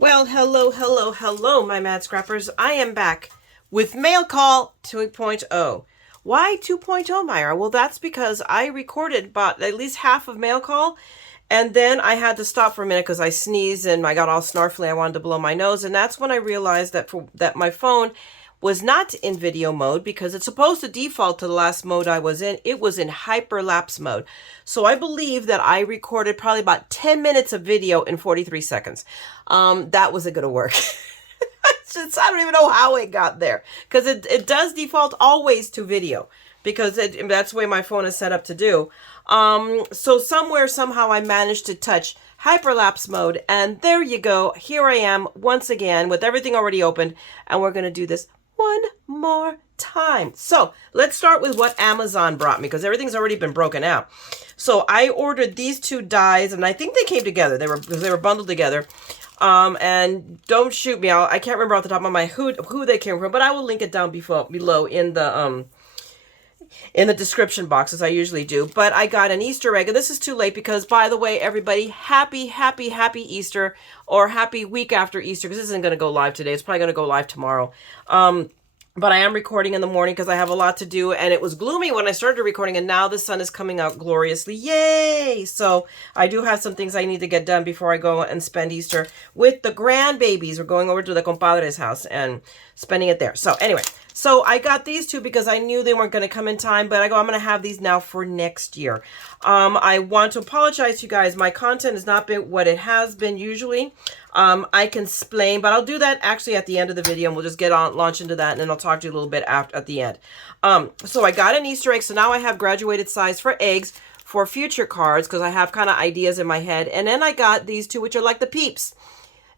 Well, hello, my mad scrappers. I am back with Mail Call 2.0. Why 2.0, Mayra? Well, that's because I recorded about at least half of Mail Call, and then I had to stop for a minute because I sneezed and I got all snarfly. I wanted to blow my nose, and that's when I realized that my phone was not in video mode because it's supposed to default to the last mode I was in. It was in hyperlapse mode. So I believe that I recorded probably about 10 minutes of video in 43 seconds. That wasn't going to work. I don't even know how it got there because it does default always to video because that's the way my phone is set up to do. So somehow I managed to touch hyperlapse mode, and there you go. Here I am once again with everything already opened, and we're going to do this one more time. So let's start with what Amazon brought me because everything's already been broken out. So I ordered these two dies, and I think they came together. They were bundled together. And don't shoot me. I can't remember off the top of my head who they came from, but I will link it down below in the description box as I usually do. But I got an Easter egg, and this is too late because, by the way, everybody, happy Easter, or happy week after Easter, because this isn't going to go live today. It's probably going to go live tomorrow. But I am recording in the morning because I have a lot to do, and it was gloomy when I started recording, and now the sun is coming out gloriously. Yay! So I do have some things I need to get done before I go and spend Easter with the grandbabies. We're going over to the compadre's house and spending it there. So anyway, so I got these two because I knew they weren't going to come in time, but I'm going to have these now for next year. I want to apologize to you guys. My content has not been what it has been usually. I can explain, but I'll do that actually at the end of the video, and we'll just launch into that, and then I'll talk to you a little bit at the end. So I got an Easter egg, so now I have graduated size for eggs for future cards because I have kind of ideas in my head. And then I got these two, which are like the Peeps,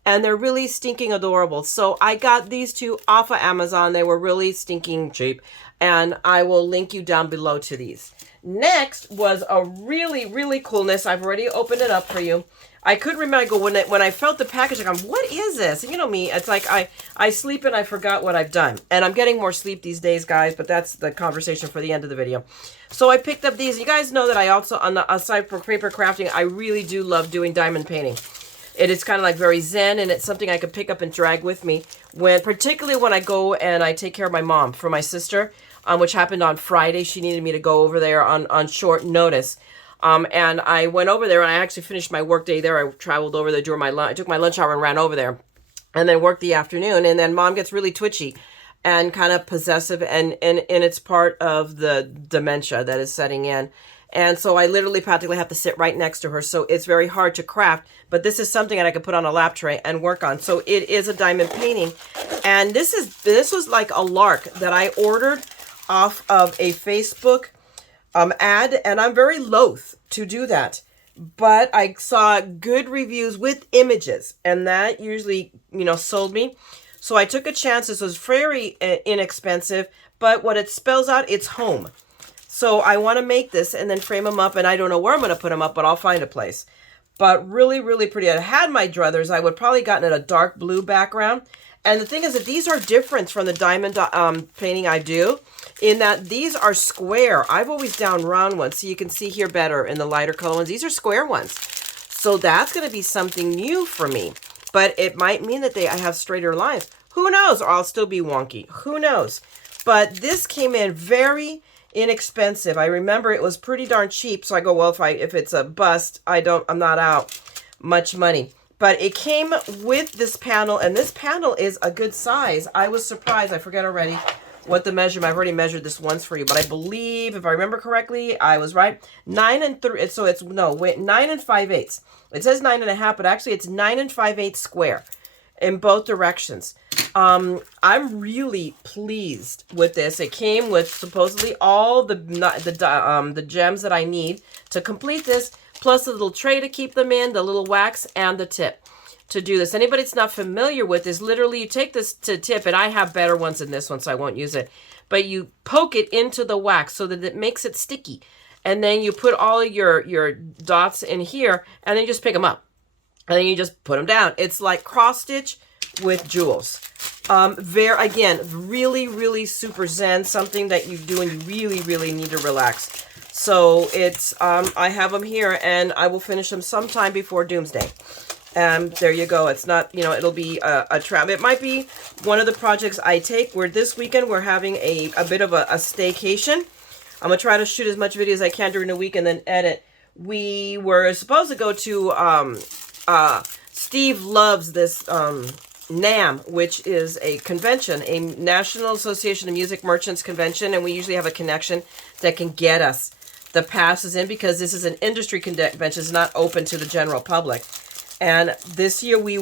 and they're really stinking adorable. So I got these two off of Amazon. They were really stinking cheap, and I will link you down below to these. Next was a really coolness. I've already opened it up for you. I could remember when I felt the package, I'm, what is this? And you know me, it's like I sleep and I forgot what I've done. And I'm getting more sleep these days, guys, but that's the conversation for the end of the video. So I picked up these. You guys know that I also, aside from paper crafting, I really do love doing diamond painting. It is kind of like very zen, and it's something I could pick up and drag with me, particularly when I go and I take care of my mom for my sister, which happened on Friday. She needed me to go over there on short notice. And I went over there, and I actually finished my work day there. I traveled over there during my lunch. I took my lunch hour and ran over there, and then worked the afternoon. And then Mom gets really twitchy and kind of possessive, and it's part of the dementia that is setting in. And so I literally practically have to sit right next to her. So it's very hard to craft, but this is something that I could put on a lap tray and work on. So it is a diamond painting. And this was like a lark that I ordered off of a Facebook ad, and I'm very loath to do that, but I saw good reviews with images, and that usually, sold me. So I took a chance. This was very inexpensive, but what it spells out, it's home. So I want to make this and then frame them up, and I don't know where I'm going to put them up, but I'll find a place. But really pretty. I had my druthers. I would probably gotten a dark blue background. And the thing is that these are different from the diamond painting I do, in that these are square. I've always done round ones, so you can see here better in the lighter color ones. These are square ones. So that's going to be something new for me. But it might mean that I have straighter lines. Who knows? Or I'll still be wonky. Who knows? But this came in very inexpensive. I remember it was pretty darn cheap. So I go, well, if it's a bust, I'm not out much money. But it came with this panel, and this panel is a good size. I was surprised. I forget already what the measurement. I've already measured this once for you, but I believe, if I remember correctly, I was right. 9 and 3. So it's 9 and 5/8. It says 9 and a half, but actually it's 9 and 5/8 square in both directions. I'm really pleased with this. It came with supposedly all the gems that I need to complete this, plus a little tray to keep them in, the little wax, and the tip to do this. Anybody that's not familiar with this, literally you take this to tip, and I have better ones than this one, so I won't use it. But you poke it into the wax so that it makes it sticky. And then you put all your dots in here, and then you just pick them up. And then you just put them down. It's like cross stitch with jewels. Again, really super zen, something that you do and you really need to relax. So it's, I have them here, and I will finish them sometime before Doomsday. And there you go. It's not, you know, it'll be a trap. It might be one of the projects I take where this weekend we're having a bit of a staycation. I'm going to try to shoot as much video as I can during the week and then edit. We were supposed to go to, Steve loves this NAMM, which is a convention, a National Association of Music Merchants convention, and we usually have a connection that can get us the passes in because this is an industry convention. It's not open to the general public. And this year we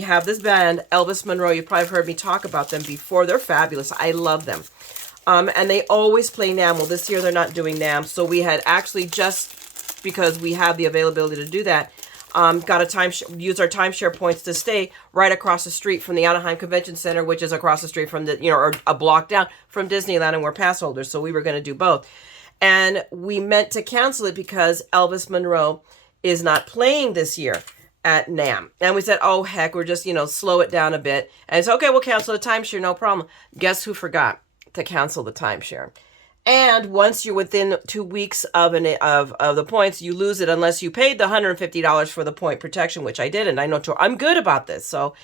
have this band, Elvis Monroe. You probably heard me talk about them before. They're fabulous. I love them. And they always play NAMM. Well, this year they're not doing NAMM. So we had actually, just because we have the availability to do that, got a use our timeshare points to stay right across the street from the Anaheim Convention Center, which is across the street from the, you know, or a block down from Disneyland, and we're pass holders. So we were going to do both. And we meant to cancel it because Elvis Monroe is not playing this year at NAMM. And we said, oh, heck, we're just, you know, slow it down a bit. And it's okay, we'll cancel the timeshare, no problem. Guess who forgot to cancel the timeshare? And once you're within 2 weeks of the points, you lose it unless you paid the $150 for the point protection, which I did. And I know I'm good about this. So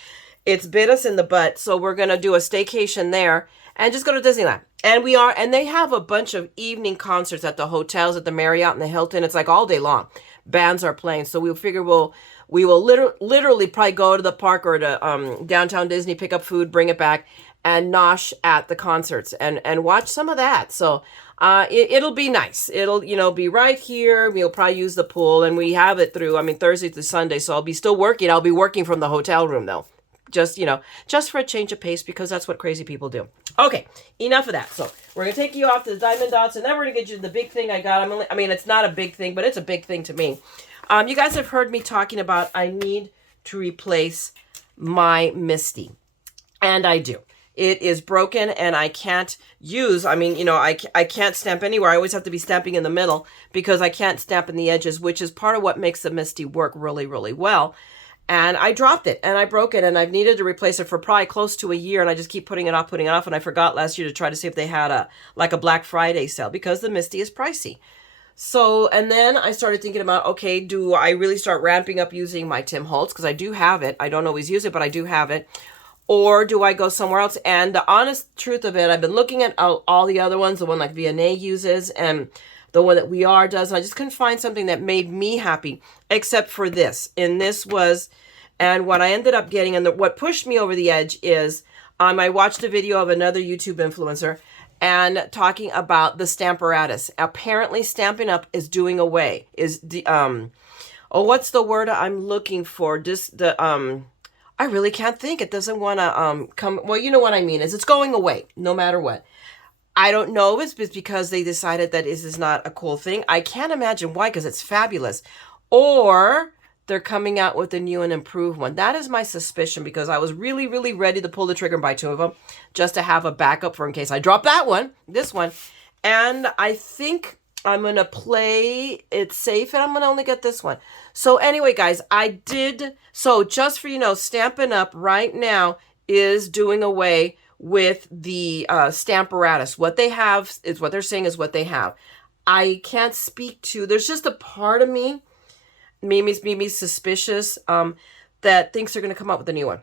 it's bit us in the butt. So we're going to do a staycation there and just go to Disneyland. And they have a bunch of evening concerts at the hotels, at the Marriott and the Hilton. It's like all day long. Bands are playing. So we figure we will literally probably go to the park or to downtown Disney, pick up food, bring it back, and nosh at the concerts and watch some of that. So it'll be nice. It'll, you know, be right here. We'll probably use the pool, and we have it through, Thursday to Sunday. So I'll be still working. I'll be working from the hotel room though. Just, you know, just for a change of pace, because that's what crazy people do. Okay, enough of that. So we're going to take you off to the Diamond Dots, and then we're going to get you the big thing I got. It's not a big thing, but it's a big thing to me. You guys have heard me talking about I need to replace my Misty. And I do. It is broken and I can't use, I can't stamp anywhere. I always have to be stamping in the middle because I can't stamp in the edges, which is part of what makes the Misty work really, really well. And I dropped it and I broke it and I've needed to replace it for probably close to a year, and I just keep putting it off. And I forgot last year to try to see if they had a Black Friday sale because the Misty is pricey. So, and then I started thinking about, okay, do I really start ramping up using my Tim Holtz? Because I do have it. I don't always use it, but I do have it. Or do I go somewhere else? And the honest truth of it, I've been looking at all the other ones, the one like Vianney uses and the one that We Are does. And I just couldn't find something that made me happy except for this. And this was, and what I ended up getting, and what pushed me over the edge is, I watched a video of another YouTube influencer and talking about the Stamparatus. Apparently Stampin' Up! Is doing away. What's the word I'm looking for? I really can't think. It doesn't want to come. Well, you know what I mean. It's going away no matter what. I don't know if it's because they decided that this is not a cool thing. I can't imagine why, because it's fabulous. Or they're coming out with a new and improved one. That is my suspicion, because I was really, really ready to pull the trigger and buy 2 of them just to have a backup for in case I drop this one. And I think I'm going to play it safe, and I'm going to only get this one. So anyway, guys, so just for, Stampin' Up! Right now is doing away with the Stamparatus. What they have is what they're saying is what they have. I can't speak to, there's just a part of me, maybe suspicious, that thinks they're going to come up with a new one.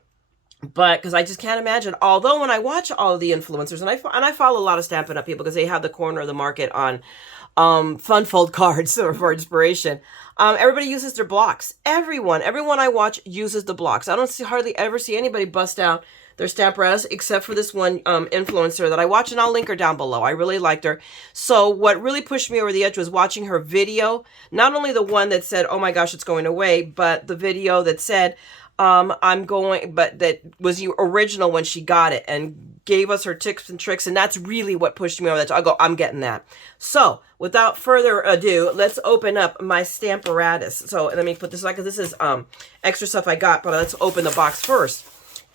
But because I just can't imagine. Although when I watch all of the influencers, and I follow a lot of Stampin' Up! People because they have the corner of the market on fun fold cards for inspiration. Everybody uses their blocks. Everyone I watch uses the blocks. I don't hardly ever see anybody bust out their Stamparatus except for this one influencer that I watch, and I'll link her down below. I really liked her. So what really pushed me over the edge was watching her video. Not only the one that said, oh my gosh, it's going away, but the video that said, but that was the original when she got it and gave us her tips and tricks. And that's really what pushed me over that. I go, I'm getting that. So without further ado, let's open up my Stamparatus. So let me put this aside, because this is extra stuff I got, but let's open the box first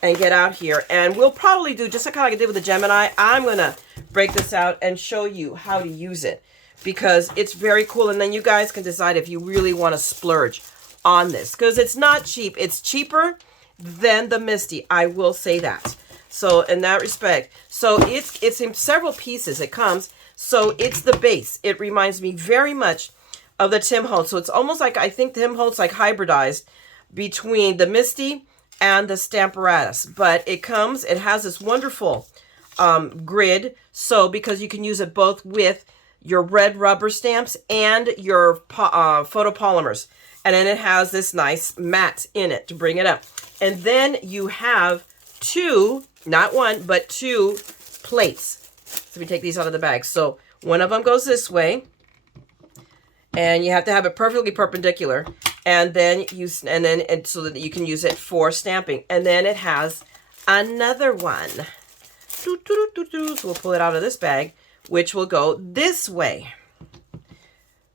and get out here. And we'll probably do, just like I did with the Gemini, I'm going to break this out and show you how to use it, because it's very cool. And then you guys can decide if you really want to splurge on this, because it's not cheap. It's cheaper than the Misty, I will say that. So in that respect, so it's in several pieces. It comes, so it's the base. It reminds me very much of the Tim Holtz. So it's almost like, I think Tim Holtz like hybridized between the Misty and the Stamparatus. But it has this wonderful grid. So because you can use it both with your red rubber stamps and your photopolymers. And then it has this nice mat in it to bring it up. And then you have two, not one, but two plates. So we take these out of the bag. So one of them goes this way. And you have to have it perfectly perpendicular. And then so that you can use it for stamping. And then it has another one. So we'll pull it out of this bag, which will go this way.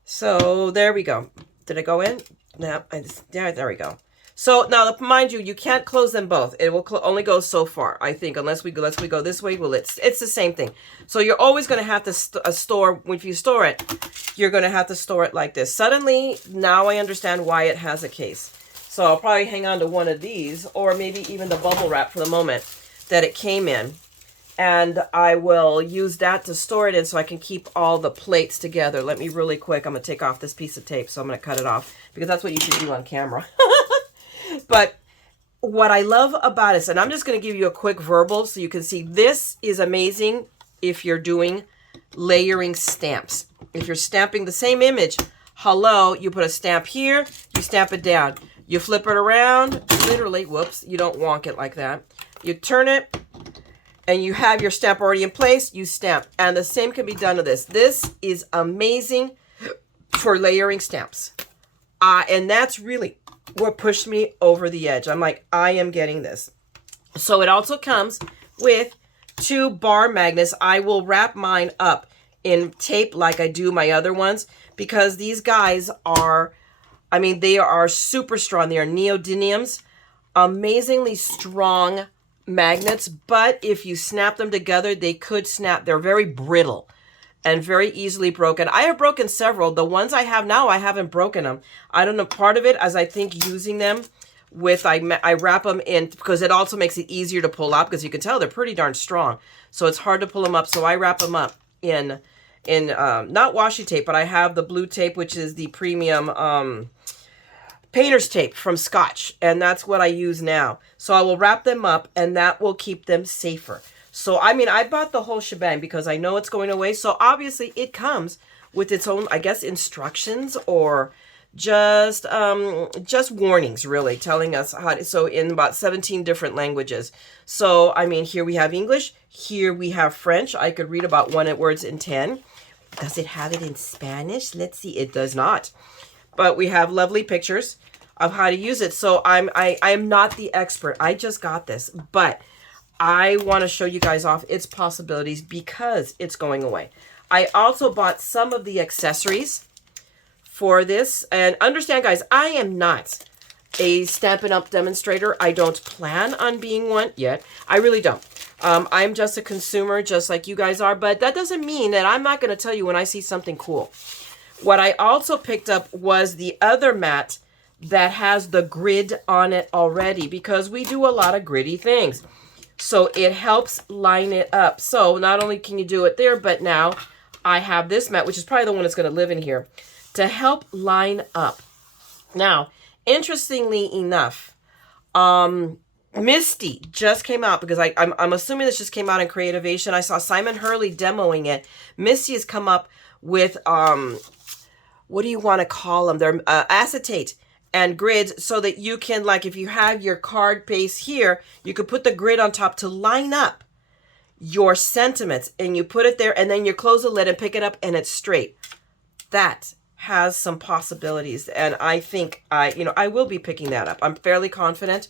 So there we go. Did it go in? No, there we go. So now, mind you, you can't close them both. It will only go so far, I think, unless we go this way. Well, it's the same thing. So you're always going to have to store, if you store it, you're going to have to store it like this. Suddenly, now I understand why it has a case. So I'll probably hang on to one of these, or maybe even the bubble wrap for the moment that it came in. And I will use that to store it in so I can keep all the plates together. Let me really quick, I'm going to take off this piece of tape, so I'm going to cut it off, because that's what you should do on camera. But what I love about it, and I'm just going to give you a quick verbal so you can see, this is amazing if you're doing layering stamps. If you're stamping the same image, hello, you put a stamp here, you stamp it down. You flip it around, literally, whoops, you don't wonk it like that. You turn it, and you have your stamp already in place, you stamp. And the same can be done to this. This is amazing for layering stamps. And that's really what pushed me over the edge. I'm like, I am getting this. So it also comes with 2 bar magnets. I will wrap mine up in tape like I do my other ones, because these guys are, I mean, they are super strong. They are neodymiums, amazingly strong magnets, but if you snap them together, they could snap. They're very brittle and very easily broken. I have broken several. The ones I have now, I haven't broken them. I don't know, part of it as I think using them with, I wrap them in, because it also makes it easier to pull up, because you can tell they're pretty darn strong. So it's hard to pull them up. So I wrap them up in not washi tape, but I have the blue tape, which is the premium painter's tape from Scotch, and that's what I use now. So I will wrap them up, and that will keep them safer. So, I mean, I bought the whole shebang because I know it's going away. So obviously it comes with its own, I guess, instructions, or just warnings, really, telling us how to, so in about 17 different languages. So, I mean, here we have English, here we have French. I could read about 1 words in 10. Does it have it in Spanish? Let's see. It does not. But we have lovely pictures of how to use it. So I'm not the expert. I just got this, but I want to show you guys off its possibilities because it's going away. I also bought some of the accessories for this. And understand, guys, I am not a Stampin' Up! Demonstrator. I don't plan on being one yet. I really don't. I'm just a consumer, just like you guys are. But that doesn't mean that I'm not going to tell you when I see something cool. What I also picked up was the other mat that has the grid on it already, because we do a lot of gritty things. So it helps line it up. So not only can you do it there, but now I have this mat, which is probably the one that's going to live in here, to help line up. Now, interestingly enough, Misty just came out, because I'm assuming this just came out in Creativation. I saw Simon Hurley demoing it. Misty has come up with, what do you want to call them? They're acetate and grids, so that you can, like, if you have your card base here, you could put the grid on top to line up your sentiments, and you put it there, and then you close the lid and pick it up, and it's straight. That has some possibilities, and I think I will be picking that up. I'm fairly confident.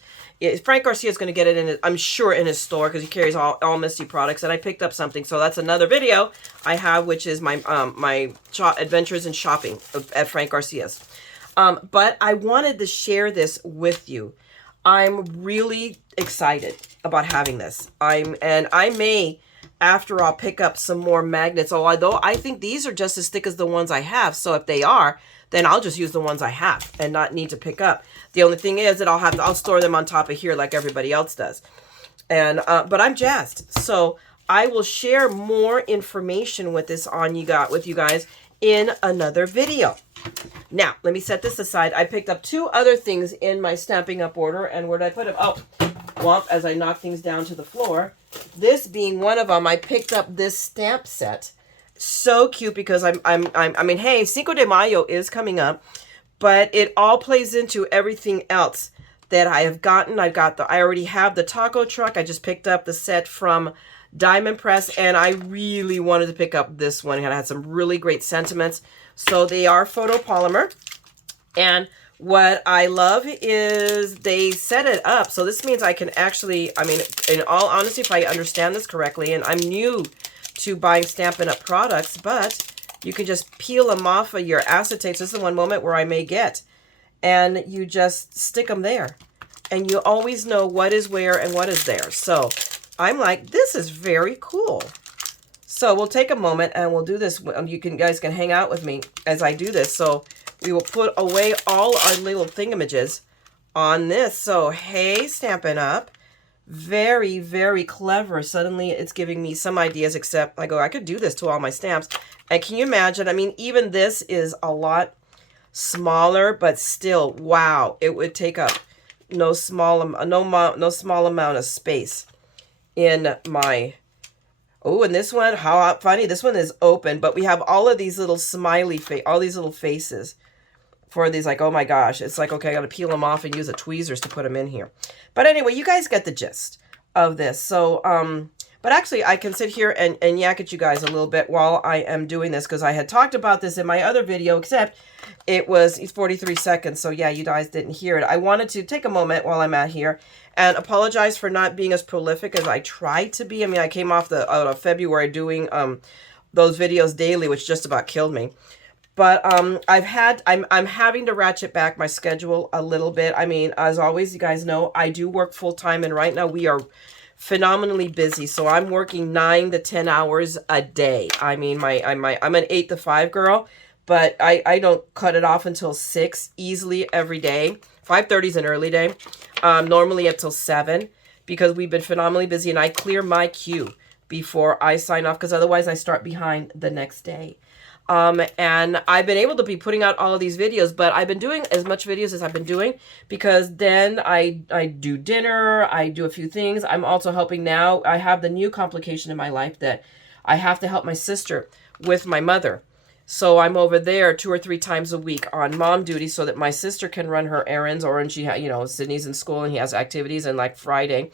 Frank Garcia is going to get it in, I'm sure, in his store, because he carries all Misty products, and I picked up something. So that's another video I have, which is my my adventures in shopping at Frank Garcia's. But I wanted to share this with you. I'm really excited about having this. And I may, after I'll pick up some more magnets, although I think these are just as thick as the ones I have. So if they are, then I'll just use the ones I have and not need to pick up. The only thing is that I'll store them on top of here like everybody else does. And but I'm jazzed. So I will share more information with this with you guys in another video. Now, let me set this aside. I picked up 2 other things in my Stampin' Up! Order, and where did I put them? Oh, womp, as I knock things down to the floor. This being one of them, I picked up this stamp set. So cute because I mean, hey, Cinco de Mayo is coming up, but it all plays into everything else that I have gotten. I already have the taco truck. I just picked up the set from Diamond Press, and I really wanted to pick up this one. It had some really great sentiments. So they are photopolymer, and what I love is they set it up. So this means I can actually, I mean, in all honesty, if I understand this correctly, and I'm new to buying Stampin' Up! Products, but you can just peel them off of your acetates. This is the one moment where I may get, and you just stick them there, and you always know what is where and what is there. So I'm like, this is very cool. So we'll take a moment and we'll do this. You guys can hang out with me as I do this. So we will put away all our little thingamages on this. So hey, Stampin' Up! Very, very clever. Suddenly it's giving me some ideas, except I go, I could do this to all my stamps. And can you imagine? I mean, even this is a lot smaller, but still, wow, it would take up no small amount of space in my. Oh, and this one, how funny. This one is open, but we have all of these little smiley all these little faces for these, like, oh my gosh. It's like, okay, I got to peel them off and use the tweezers to put them in here. But anyway, you guys get the gist of this. So, but actually I can sit here and yak at you guys a little bit while I am doing this, because I had talked about this in my other video, except it was 43 seconds. So yeah, you guys didn't hear it. I wanted to take a moment while I'm at here and apologize for not being as prolific as I tried to be. I mean, I came off out of February doing those videos daily, which just about killed me. But I'm having to ratchet back my schedule a little bit. I mean, as always, you guys know, I do work full time, and right now we are phenomenally busy. So I'm working 9 to 10 hours a day. I mean, I'm an 8 to 5 girl, but I don't cut it off until 6 easily every day. 5:30 is an early day. Normally up till 7, because we've been phenomenally busy, and I clear my queue before I sign off, because otherwise I start behind the next day. And I've been able to be putting out all of these videos, but I've been doing as much videos as I've been doing, because then I do dinner, I do a few things. I'm also helping now. I have the new complication in my life that I have to help my sister with my mother. So I'm over there 2 or 3 times a week on mom duty, so that my sister can run her errands, or when she, Sydney's in school and he has activities, and like Friday,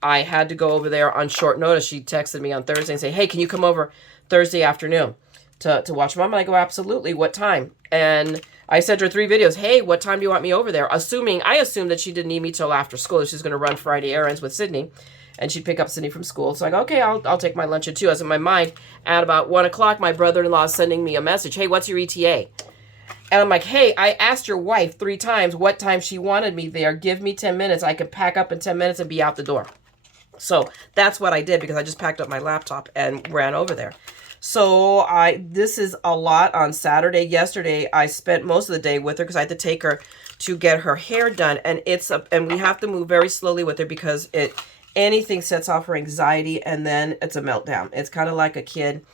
I had to go over there on short notice. She texted me on Thursday and say, hey, can you come over Thursday afternoon to watch mom? And I go, absolutely. What time? And I sent her 3 videos. Hey, what time do you want me over there? I assumed that she didn't need me till after school. She's going to run Friday errands with Sydney, and she'd pick up Sydney from school. So I go, okay, I'll take my lunch at 2. I was in my mind. At about 1 o'clock, my brother-in-law is sending me a message. Hey, what's your ETA? And I'm like, hey, I asked your wife 3 times what time she wanted me there. Give me 10 minutes. I can pack up in 10 minutes and be out the door. So that's what I did, because I just packed up my laptop and ran over there. So this is a lot on Saturday. Yesterday, I spent most of the day with her, because I had to take her to get her hair done. And and we have to move very slowly with her, because anything sets off her anxiety, and then it's a meltdown. It's kind of like a kid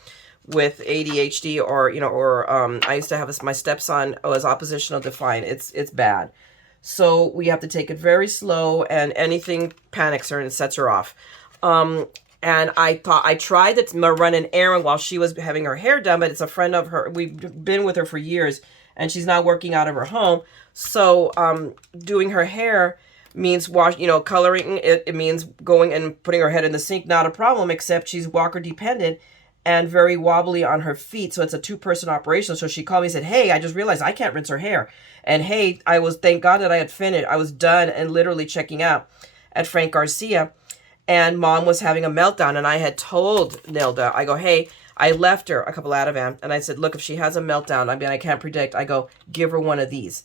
with ADHD, or I used to have my stepson was oppositional defiant. It's bad. So we have to take it very slow, and anything panics her and sets her off. And I tried to run an errand while she was having her hair done, but it's a friend of her. We've been with her for years, and she's now working out of her home. So doing her hair means coloring it. It means going and putting her head in the sink. Not a problem, except she's walker dependent and very wobbly on her feet. So it's a 2-person operation. So she called me and said, hey, I just realized I can't rinse her hair. And hey, thank God that I had finished. I was done and literally checking out at Frank Garcia. And mom was having a meltdown. And I had told Nilda, I go, hey, I left her a couple Ativan. And I said, look, if she has a meltdown, I mean, I can't predict. I go, give her one of these.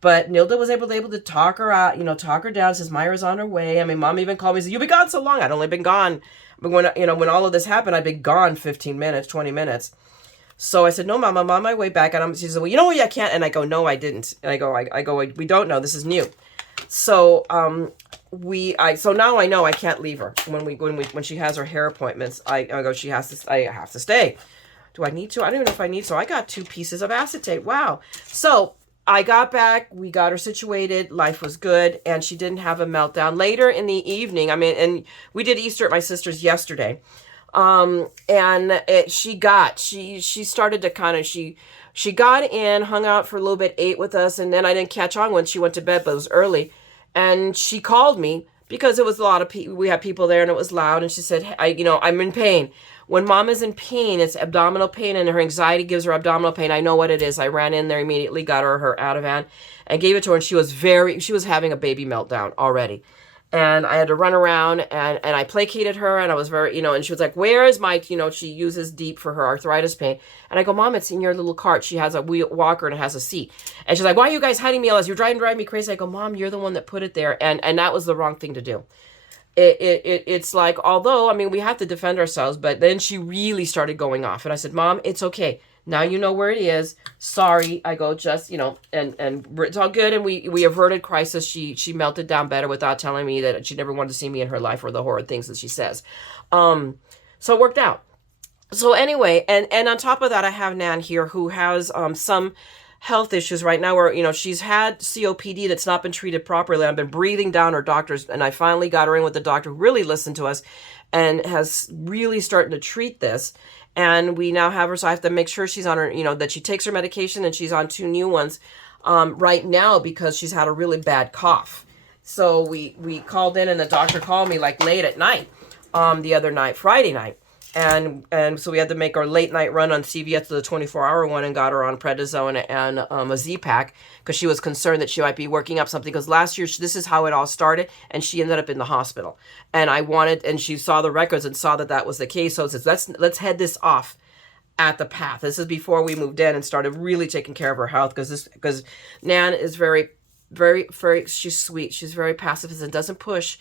But Nilda was able to talk her out, talk her down. Says, Mayra's on her way. I mean, mom even called me and said, you've been gone so long. I'd only been gone. But when all of this happened, I'd been gone 15 minutes, 20 minutes. So I said, no, mom, I'm on my way back. And she said, well, I can't. And I go, no, I didn't. And I go, we don't know. This is new. So, so now I know I can't leave her when she has her hair appointments. I go, I have to stay. Do I need to? I don't even know if I need to. I got 2 pieces of acetate. Wow. So I got back. We got her situated. Life was good. And she didn't have a meltdown. Later in the evening, I mean, and we did Easter at my sister's yesterday. She started to kind of, she got in, hung out for a little bit, ate with us. And then I didn't catch on when she went to bed, but it was early. And she called me because it was a lot of people. We had people there and it was loud. And she said, hey, I'm in pain. When mom is in pain, it's abdominal pain, and her anxiety gives her abdominal pain. I know what it is. I ran in there immediately, got her Ativan, and gave it to her. And she was having a baby meltdown already. And I had to run around and I placated her, and I was very, and she was like, where is my, she uses Deep for her arthritis pain. And I go, Mom, it's in your little cart. She has a walker and it has a seat. And she's like, why are you guys hiding me all this? You're driving me crazy. I go, Mom, you're the one that put it there. And that was the wrong thing to do. It's like, although, I mean, we have to defend ourselves, but then she really started going off. And I said, Mom, it's okay. Now you know where it is. Sorry. I go, just, and it's all good. And we averted crisis. She melted down better without telling me that she never wanted to see me in her life or the horrid things that she says. So it worked out. So anyway, and on top of that, I have Nan here who has some health issues right now where, she's had COPD that's not been treated properly. I've been breathing down her doctors, and I finally got her in with the doctor who really listened to us and has really started to treat this. And we now have her, so I have to make sure she's on her, that she takes her medication, and she's on 2 new ones right now because she's had a really bad cough. So we called in, and the doctor called me like late at night the other night, Friday night. And so we had to make our late night run on CVS to the 24-hour one and got her on prednisone and a Z-Pack because she was concerned that she might be working up something. Because last year, this is how it all started, and she ended up in the hospital. And she saw the records and saw that was the case. So it says, let's head this off at the path. This is before we moved in and started really taking care of her health because Nan is very, very, very, she's sweet. She's very pacifist and doesn't push,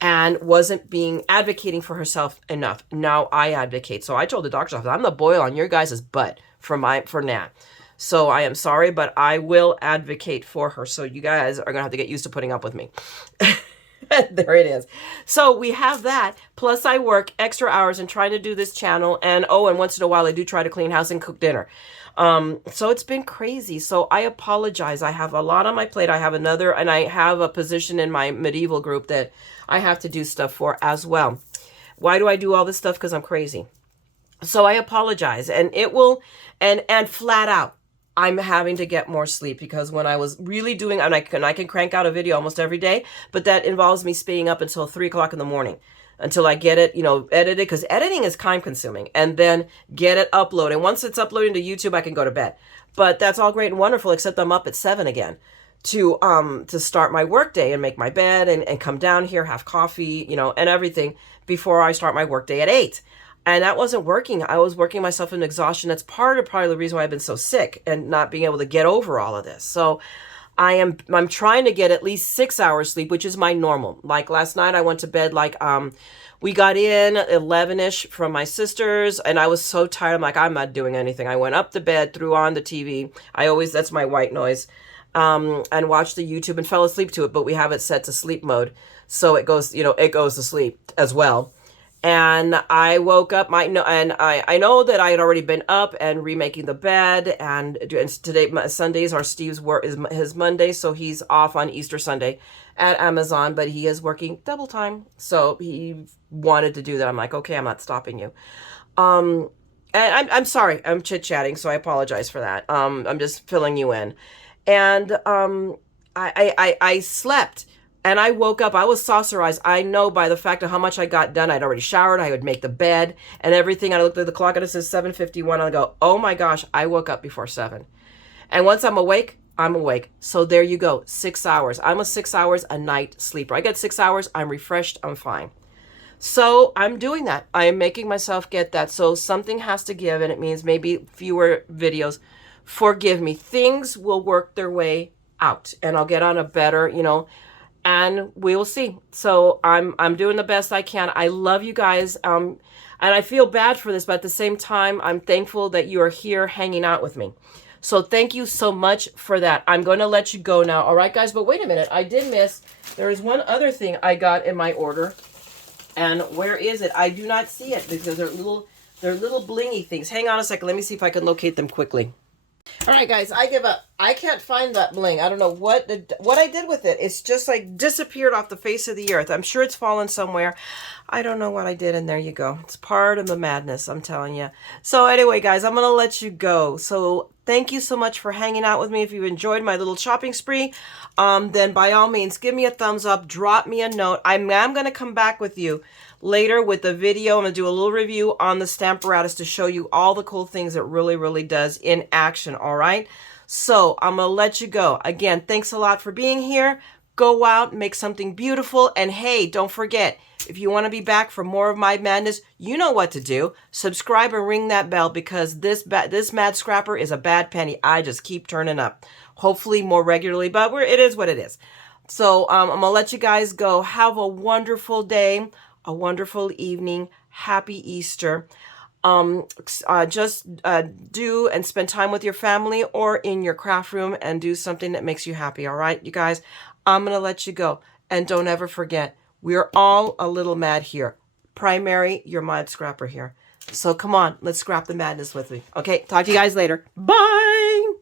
and wasn't advocating for herself enough. Now I advocate. So I told the doctor's office, I'm the boil on your guys' butt for Nan. So I am sorry, but I will advocate for her. So you guys are going to have to get used to putting up with me. There it is. So we have that. Plus I work extra hours and trying to do this channel. And once in a while I do try to clean house and cook dinner. So it's been crazy. So I apologize. I have a lot on my plate. I have and I have a position in my medieval group that I have to do stuff for as well. Why do I do all this stuff? Because I'm crazy. So I apologize. And it will, and flat out, I'm having to get more sleep because when I was really doing, and I can crank out a video almost every day, but that involves me staying up until 3 o'clock in the morning until I get it, edited, because editing is time consuming, and then get it uploaded. And once it's uploaded to YouTube, I can go to bed. But that's all great and wonderful, except I'm up at 7 again to start my workday and make my bed and come down here, have coffee, and everything before I start my workday at 8. And that wasn't working. I was working myself into exhaustion. That's probably the reason why I've been so sick and not being able to get over all of this. So I'm trying to get at least 6 hours sleep, which is my normal. Like last night I went to bed we got in 11ish from my sister's, and I was so tired. I'm like, I'm not doing anything. I went up to bed, threw on the TV. That's my white noise. And watched the YouTube and fell asleep to it, but we have it set to sleep mode. So it goes to sleep as well. And I woke up, I know that I had already been up and remaking the bed, and today, Sundays are Steve's work, is his Monday, so he's off on Easter Sunday at Amazon, but he is working double time, so he wanted to do that. I'm like, okay, I'm not stopping you. And I'm sorry, I'm chit-chatting, so I apologize for that. I'm just filling you in. And I slept. And I woke up, I was saucerized. I know by the fact of how much I got done. I'd already showered, I would make the bed and everything. And I looked at the clock and it says 7:51. I go, oh my gosh, I woke up before 7. And once I'm awake, I'm awake. So there you go, 6 hours. I'm a 6 hours a night sleeper. I get 6 hours, I'm refreshed, I'm fine. So I'm doing that. I am making myself get that. So something has to give, and it means maybe fewer videos. Forgive me. Things will work their way out, and I'll get on a better, and we will see. So I'm doing the best I can. I love you guys. And I feel bad for this, but at the same time, I'm thankful that you are here hanging out with me. So thank you so much for that. I'm going to let you go now. All right, guys, but wait a minute. I did miss. There is one other thing I got in my order. And where is it? I do not see it because there are little They're little blingy things. Hang on a second. Let me see if I can locate them quickly. All right, guys, I give up. I can't find that bling. I don't know what I did with it. It's just like disappeared off the face of the earth. I'm sure it's fallen somewhere. I don't know what I did, and there you go. It's part of the madness, I'm telling you. So anyway, guys, I'm going to let you go. So thank you so much for hanging out with me. If you enjoyed my little shopping spree, then by all means, give me a thumbs up. Drop me a note. I'm going to come back with you later with the video. I'm going to do a little review on the Stamparatus to show you all the cool things it really, really does in action, all right? So I'm going to let you go. Again, thanks a lot for being here. Go out, make something beautiful, and hey, don't forget, if you want to be back for more of my madness, you know what to do. Subscribe and ring that bell because this Mad Scrapper is a bad penny. I just keep turning up. Hopefully more regularly, but it is what it is. So I'm going to let you guys go. Have a wonderful day, a wonderful evening. Happy Easter. Just do and spend time with your family or in your craft room and do something that makes you happy. All right, you guys, I'm going to let you go. And don't ever forget, we're all a little mad here. Primary, your Mad Scrapper here. So come on, let's scrap the madness with me. Okay, talk to you guys later. Bye.